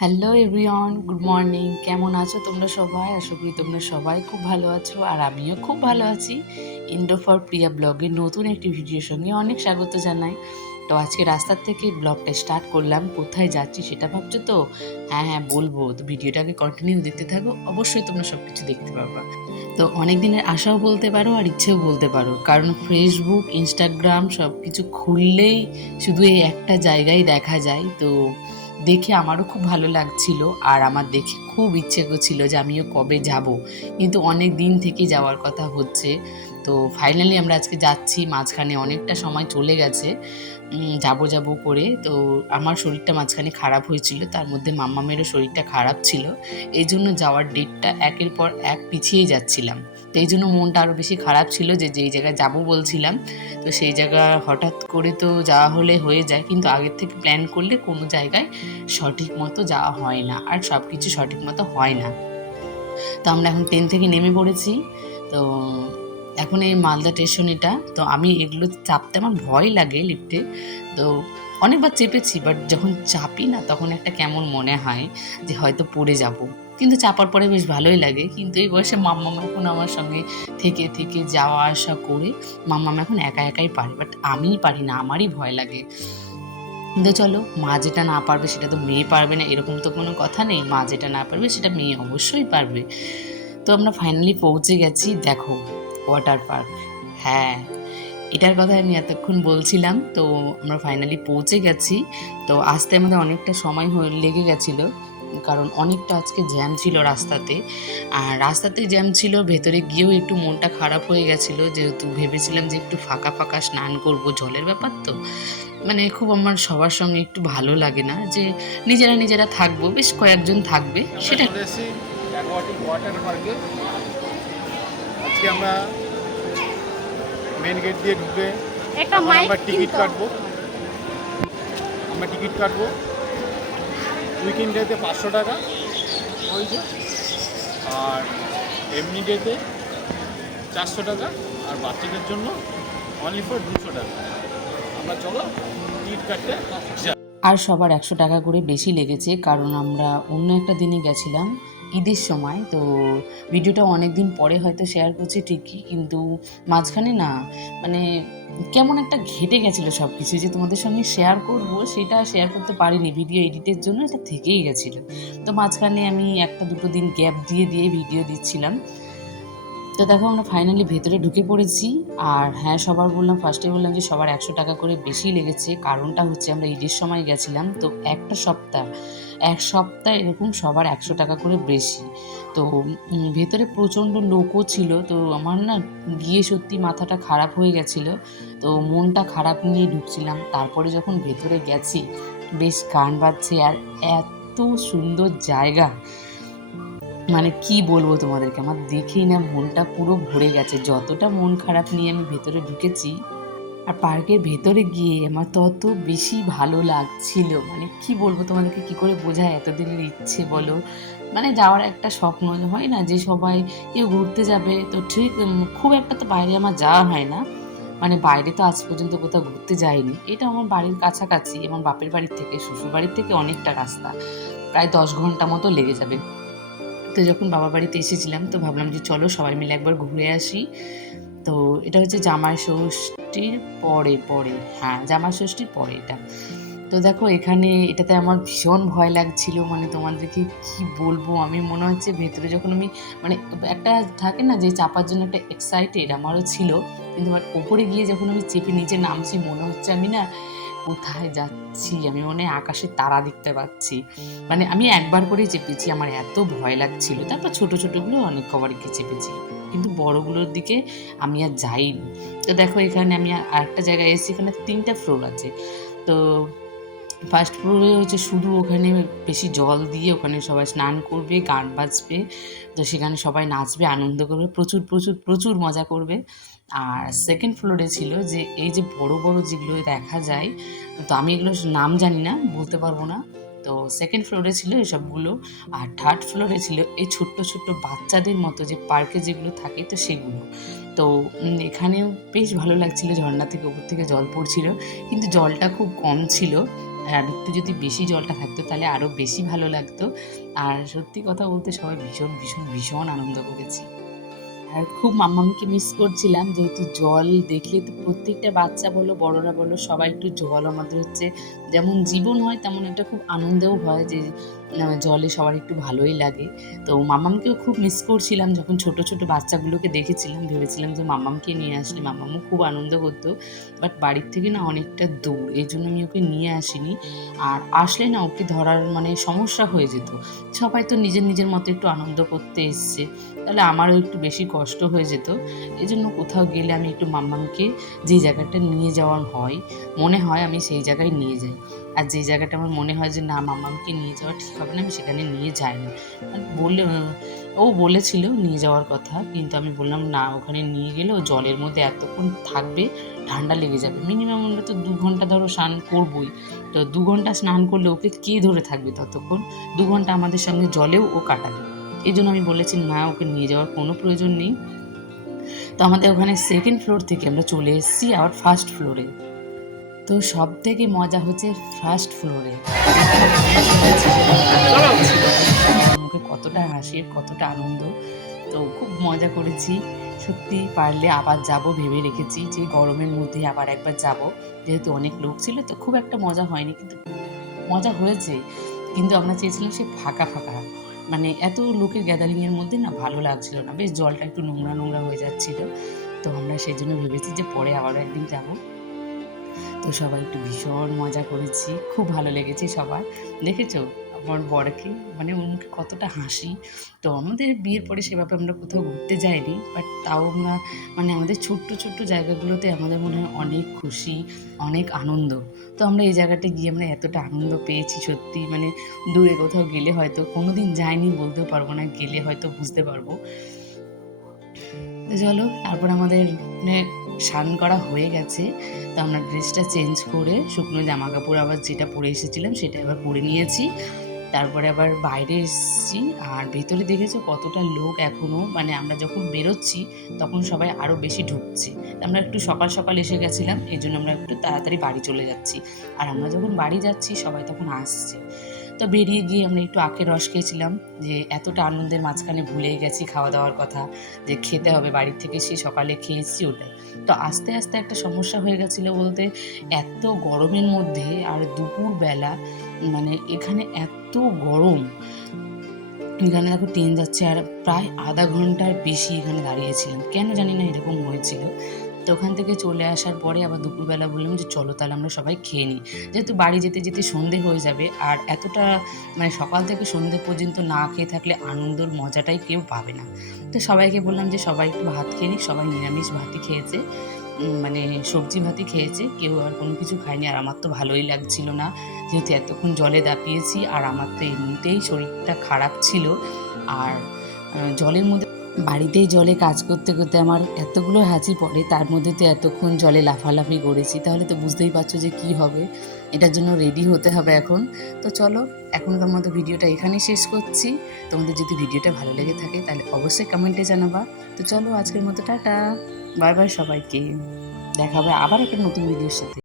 Hello everyone, good morning. কেমন আছো তোমরা সবাই? আশা করি তোমরা সবাই খুব ভালো আছো, আর আমিও খুব ভালো আছি। ইন্ডো ফর প্রিয়া ব্লগের নতুন একটি ভিডিওর সঙ্গে অনেক স্বাগত জানাই। তো আজকে রাস্তার থেকে ব্লগটা স্টার্ট করলাম। কোথায় যাচ্ছি সেটা ভাবছো তো? হ্যাঁ হ্যাঁ, বলবো। তো ভিডিওটাকে কন্টিনিউ দেখতে থাকো, অবশ্যই তোমরা সব কিছু দেখতে পারবা। তো অনেক দিনের আশাও বলতে পারো আর ইচ্ছেও বলতে পারো, কারণ ফেসবুক, ইনস্টাগ্রাম সব কিছু খুললেই শুধু এই একটা জায়গায় দেখা যায়। তো দেখে আমারও খুব ভালো লাগছিল, আর আমার দেখে খুব ইচ্ছে করছিল যে আমিও কবে যাব, কিন্তু অনেক দিন থেকে যাওয়ার কথা হচ্ছে। তো ফাইনালি আমরা আজকে যাচ্ছি। মাঝখানে অনেকটা সময় চলে গেছে যাবো যাবো করে। তো আমার শরীরটা মাঝখানে খারাপ হয়েছিল, তার মধ্যে মাম্মামেরও শরীরটা খারাপ ছিল। এই জন্য যাওয়ার ডেটটা একের পর এক পিছিয়েই যাচ্ছিলাম। তো এই জন্য মনটা আরও বেশি খারাপ ছিল যে যেই জায়গায় যাবো বলছিলাম, তো সেই জায়গা হঠাৎ করে তো যাওয়া হলে হয়ে যায়, কিন্তু আগের থেকে প্ল্যান করলে কোনো জায়গায় সঠিক মতো যাওয়া হয় না, আর সব কিছু সঠিক মতো হয় না। তো আমরা এখন ট্রেন থেকে নেমে পড়েছি। তো এখন এই মালদা স্টেশন এটা। তো আমি এগুলো চাপতে আমার ভয় লাগে লিফটে। তো অনেকবার চেপেছি, বাট যখন চাপি না তখন একটা কেমন মনে হয় যে হয়তো পড়ে যাব, কিন্তু চাপার পরে বেশ ভালোই লাগে। কিন্তু এই বয়সে মাম্মাম এখন আমার সঙ্গে থেকে থেকে যাওয়া আসা করে মাম্মাম এখন একা একাই পারে, বাট আমিই পারি না, আমারই ভয় লাগে। কিন্তু চলো, মা যেটা না পারবে সেটা তো মেয়ে পারবে না, এরকম তো কোনো কথা নেই। মা যেটা না পারবে সেটা মেয়ে অবশ্যই পারবে। তো আমরা ফাইনালি পৌঁছে গেছি, দেখো, ওয়াটার পার্ক। হ্যাঁ, এটার কথা আমি এতক্ষণ বলছিলাম। তো আমরা ফাইনালি পৌঁছে গেছি। তো আসতে আমাদের অনেকটা সময় লেগে গেছিলো, কারণ অনেকটা আজকে জ্যাম ছিল রাস্তাতে। আর রাস্তাতে জ্যাম ছিল, ভেতরে গিয়েও একটু মনটা খারাপ হয়ে গেছিলো, যেহেতু ভেবেছিলাম যে একটু ফাঁকা ফাঁকা স্নান করব, জলের ব্যাপার তো। মানে খুব আমার সবার সঙ্গে একটু ভালো লাগে না যে নিজেরা নিজেরা থাকবো, বেশ কয়েকজন থাকবে সেটা। ওয়াটার পার্কে আজকে আমরা মেন গেট দিয়ে ঢুকে একটা এখন মাইক আমরা টিকিট কিনতে কাটবো। উইকেন্ড ডেতে 500 টাকা ওই যে, আর এমনি ডেতে 400 টাকা, আর বাচ্চাদের জন্য অনলি ফর 200 টাকা। আমরা চলো টিকিট কাটতে যাই। আর সবার 100 টাকা করে বেশি লেগেছে, কারণ আমরা অন্য একটা দিনে গেছিলাম ঈদের সময়। তো ভিডিওটা অনেক দিন পরে হয়তো শেয়ার করছি ঠিকই, কিন্তু মাঝখানে না, মানে কেমন একটা ঘেটে গেছিলো সব কিছু, যে তোমাদের সঙ্গে শেয়ার করব সেটা শেয়ার করতে পারিনি, ভিডিও এডিটের জন্য এটা থেকেই গেছিলো। তো মাঝখানে আমি একটা দুটো দিন গ্যাপ দিয়ে দিয়ে ভিডিও দিচ্ছিলাম। তো দেখো, আমরা ফাইনালি ভেতরে ঢুকে পড়েছি। আর হ্যাঁ, ফার্স্টে বললাম যে সবার 100 টাকা করে বেশি লেগেছে। কারণটা হচ্ছে আমরা ঈদের সময় গেছিলাম, তো একটা সপ্তাহ, এক সপ্তাহ এরকম সবার 100 টাকা করে বেশি। তো ভেতরে প্রচণ্ড লোকও ছিল। তো আমার না গিয়ে সত্যি মাথাটা খারাপ হয়ে গেছিলো। তো মনটা খারাপ নিয়ে ঢুকছিলাম। তারপরে যখন ভেতরে গেছি, বেশ গান বাজছে, আর এত সুন্দর জায়গা, মানে কি বলবো তোমাদেরকে, আমার দেখেই না মনটা পুরো ভরে গেছে। যতটা মন খারাপ নিয়ে আমি ভেতরে ঢুকেছি, আর পার্কের ভেতরে গিয়ে আমার তত বেশি ভালো লাগছিল। মানে কি বলবো তোমাদেরকে, কি করে বোঝায় এতদিনের ইচ্ছে বলো। মানে যাওয়ার একটা স্বপ্ন হয় না, যে সবাই কেউ ঘুরতে যাবে, তো ঠিক খুব একটা তো বাইরে আমার যাওয়া হয় না। মানে বাইরে তো আজ পর্যন্ত কোথাও ঘুরতে যাইনি। এটা আমার বাড়ির কাছাকাছি, আমার বাপের বাড়ির থেকে শ্বশুর বাড়ির থেকে অনেকটা রাস্তা, প্রায় 10 ঘন্টা মতো লেগে যাবে। তো যখন বাবার বাড়িতে এসেছিলাম, তো ভাবলাম যে চলো সবাই মিলে একবার ঘুরে আসি। তো এটা হচ্ছে জামাই ষষ্ঠীর পরে পরে, হ্যাঁ জামাই ষষ্ঠীর পরে এটা। তো দেখো, এখানে এটাতে আমার ভীষণ ভয় লাগছিল, মানে তোমাদেরকে কি বলবো, আমি মনে হচ্ছে ভেতরে যখন আমি, মানে একটা থাকে না যে চাপার জন্য একটা এক্সাইটেড, আমারও ছিল। কিন্তু আমার ওপরে গিয়ে যখন আমি চেপে নিচে নামছি, মনে হচ্ছে আমি না কোথায় যাচ্ছি, আমি মনে হয় আকাশে তারা দেখতে পাচ্ছি। মানে আমি একবার করেই চেপেছি, আমার এত ভয় লাগছিল। তারপর ছোট ছোটগুলো অনেক কবার গিয়ে চেপেছি, কিন্তু বড়গুলোর দিকে আমি আর যাইনি। তো দেখো, এখানে আমি আরেকটা জায়গায় এসেছি, এখানে 3টা ফ্লোর আছে। তো ফার্স্ট ফ্লোরে হচ্ছে শুধু ওখানে বেশি জল দিয়ে ওখানে সবাই স্নান করবে, গান বাজবে। তো সেখানে সবাই নাচবে, আনন্দ করবে, প্রচুর প্রচুর প্রচুর মজা করবে। আর সেকেন্ড ফ্লোরে ছিল যে এই যে বড় বড় যেগুলো দেখা যায়, তো আমি এগুলোর নাম জানি না, বলতে পারবো না। তো সেকেন্ড ফ্লোরে ছিল এসবগুলো। আর থার্ড ফ্লোরে ছিল এই ছোট্ট ছোট্ট বাচ্চাদের মতো যে পার্কে যেগুলো থাকে, তো সেগুলো। তো এখানেও বেশ ভালো লাগছিল, ঝর্ণা থেকে উপর থেকে জল পড়ছিল, কিন্তু জলটা খুব কম ছিল। আর একটু যদি বেশি জলটা থাকতো তাহলে আরও বেশি ভালো লাগতো। আর সত্যি কথা বলতে সবাই ভীষণ ভীষণ ভীষণ আনন্দ করেছি। আর খুব মাম্মামকে মিস করছিলাম, যেহেতু জল দেখলে তো প্রত্যেকটা বাচ্চা বলো বড়রা বলো সবাই একটু জল আমাদের হচ্ছে যেমন জীবন হয় তেমন একটা খুব আনন্দও হয় যে জলে সবার একটু ভালোই লাগে। তো মাম্মামকেও খুব মিস করছিলাম, যখন ছোট ছোট বাচ্চাগুলোকে দেখেছিলাম ভেবেছিলাম যে মাম্মামকে নিয়ে আসলে মাম্মামও খুব আনন্দ করতো, বাট বাড়ির থেকে না অনেকটা দূর, এই জন্য আমি ওকে নিয়ে আসিনি। আর আসলে না ওকে ধরার মানে সমস্যা হয়ে যেত, সবাই তো নিজের নিজের মতো একটু আনন্দ করতে এসছে, তাহলে আমারও একটু বেশি কষ্ট হয়ে যেত। এই জন্য কোথাও গেলে আমি একটু মাম্মামকে যে জায়গাটা নিয়ে যাওয়ার হয় মনে হয় আমি সেই জায়গায় নিয়ে যাই। আর যে জায়গাটা আমার মনে হয় যে না মাম্মামকে নিয়ে যাওয়া ঠিক হবে না, আমি সেখানে নিয়ে যাই না। বললে ও বলেছিল নিয়ে যাওয়ার কথা, কিন্তু আমি বললাম না, ওখানে নিয়ে গেলে ও জলের মধ্যে এতক্ষণ থাকবে, ঠান্ডা লেগে যাবে। মিনিমাম আমরা তো 2 ঘন্টা ধরো স্নান করবই, তো 2 ঘন্টা স্নান করলে ওকে কে ধরে থাকবে ততক্ষণ? 2 ঘন্টা আমাদের সঙ্গে জলেও ও কাটাবে। এই জন্য আমি বলেছি না, ওকে নিয়ে যাওয়ার কোনো প্রয়োজন নেই। তো আমাদের ওখানে 2nd ফ্লোর থেকে আমরা চলে এসেছি আবার 1st ফ্লোরে। তো সব থেকে মজা হচ্ছে 1st ফ্লোরে মুখে কতটা হাসি কতটা আনন্দ, তো খুব মজা করেছি। সত্যি পারলে আবার যাব ভেবে রেখেছি যে গরমের মধ্যে আবার একবার যাব, যেহেতু অনেক লোক ছিল তো খুব একটা মজা হয়নি, কিন্তু মজা হয়েছে। কিন্তু আমরা চেয়েছিলাম সে ফাঁকা ফাঁকা, মানে এত লোকের গ্যাদারিংয়ের মধ্যে না ভালো লাগছিল না, বেশ জলটা একটু নোংরা নোংরা হয়ে যাচ্ছিল। তো আমরা সেই জন্য ভেবেছি যে পরে আবারও একদিন যাব। তো সবাই একটু ভীষণ মজা করেছি, খুব ভালো লেগেছে সবার। দেখেছো আমার বরকে, মানে ওর মুখে কতটা হাসি। তো আমাদের বিয়ের পরে সেভাবে আমরা কোথাও ঘুরতে যাইনি, বাট তাও আমরা মানে আমাদের ছোট্ট ছোট্ট জায়গাগুলোতে আমাদের মনে হয় অনেক খুশি, অনেক আনন্দ। তো আমরা এই জায়গাটা গিয়ে আমরা এতটা আনন্দ পেয়েছি সত্যি, মানে দূরে কোথাও গেলে হয়তো কোনো দিন যাইনি বলতেও পারবো না, গেলে হয়তো বুঝতে পারবো। তো চলো তারপর আমাদের মানে স্নান করা হয়ে গেছে, তো আমরা ড্রেসটা চেঞ্জ করে শুকনো জামা কাপড় আবার যেটা পরে এসেছিলাম সেটা আবার পরে নিয়েছি। তারপরে আবার বাইরে এসেছি, আর ভেতরে দেখেছো কতটা লোক এখনও, মানে আমরা যখন বেরোচ্ছি তখন সবাই আরও বেশি ঢুকছে। আমরা একটু সকাল সকাল এসে গেছিলাম, এই জন্য আমরা একটু তাড়াতাড়ি বাড়ি চলে যাচ্ছি, আর আমরা যখন বাড়ি যাচ্ছি সবাই তখন আসছে। তো বেরিয়ে গিয়ে আমরা একটু আখের রস খেয়েছিলাম, যে এতটা আনন্দের মাঝখানে ভুলেই গেছি খাওয়া দাওয়ার কথা, যে খেতে হবে বাড়ির থেকে, সে সকালে খেয়েছি ওটাই। তো আস্তে আস্তে একটা সমস্যা হয়ে গেছিলো বলতে, এত গরমের মধ্যে আর দুপুরবেলা, মানে এখানে এত গরম, এখানে দেখো ট্রেন যাচ্ছে আর প্রায় আধা ঘন্টার বেশি এখানে দাঁড়িয়েছিলাম, কেন জানি না এরকম হয়েছিল। তো ওখান থেকে চলে আসার পরে আবার দুপুরবেলা বললাম যে চলো তাহলে আমরা সবাই খেয়ে নিই, যেহেতু বাড়ি যেতে যেতে সন্ধে হয়ে যাবে, আর এতটা মানে সকাল থেকে সন্ধে পর্যন্ত না খেয়ে থাকলে আনন্দর মজাটাই কেউ পাবে না। তো সবাইকে বললাম যে সবাই একটু ভাত খেয়ে নিই, সবাই নিরামিষ ভাতই খেয়েছে, মানে সবজি ভাতই খেয়েছে, কেউ আর কোনো কিছু খায়নি। আর আমার তো ভালোই লাগছিল না, যেহেতু এতক্ষণ জলে দাপিয়েছি, আর আমার তো এমনিতেই শরীরটা খারাপ ছিল। আর জলের মধ্যে বাড়িতেই জলে কাজ করতে করতে আমার এতগুলো হাঁচি পড়ে, তার মধ্যে তো এতক্ষণ জলে লাফালাফি করেছি, তাহলে তো বুঝতেই পারছো যে কী হবে। এটার জন্য রেডি হতে হবে এখন। তো চলো এখনকার মতো ভিডিওটা এখানেই শেষ করছি। তোমাদের যদি ভিডিওটা ভালো লেগে থাকে তাহলে অবশ্যই কমেন্টে জানাবা। তো চলো আজকের মতো টাটা, বাই বাই সবাইকে, দেখা হবে আবার একটা নতুন ভিডিওর সাথে।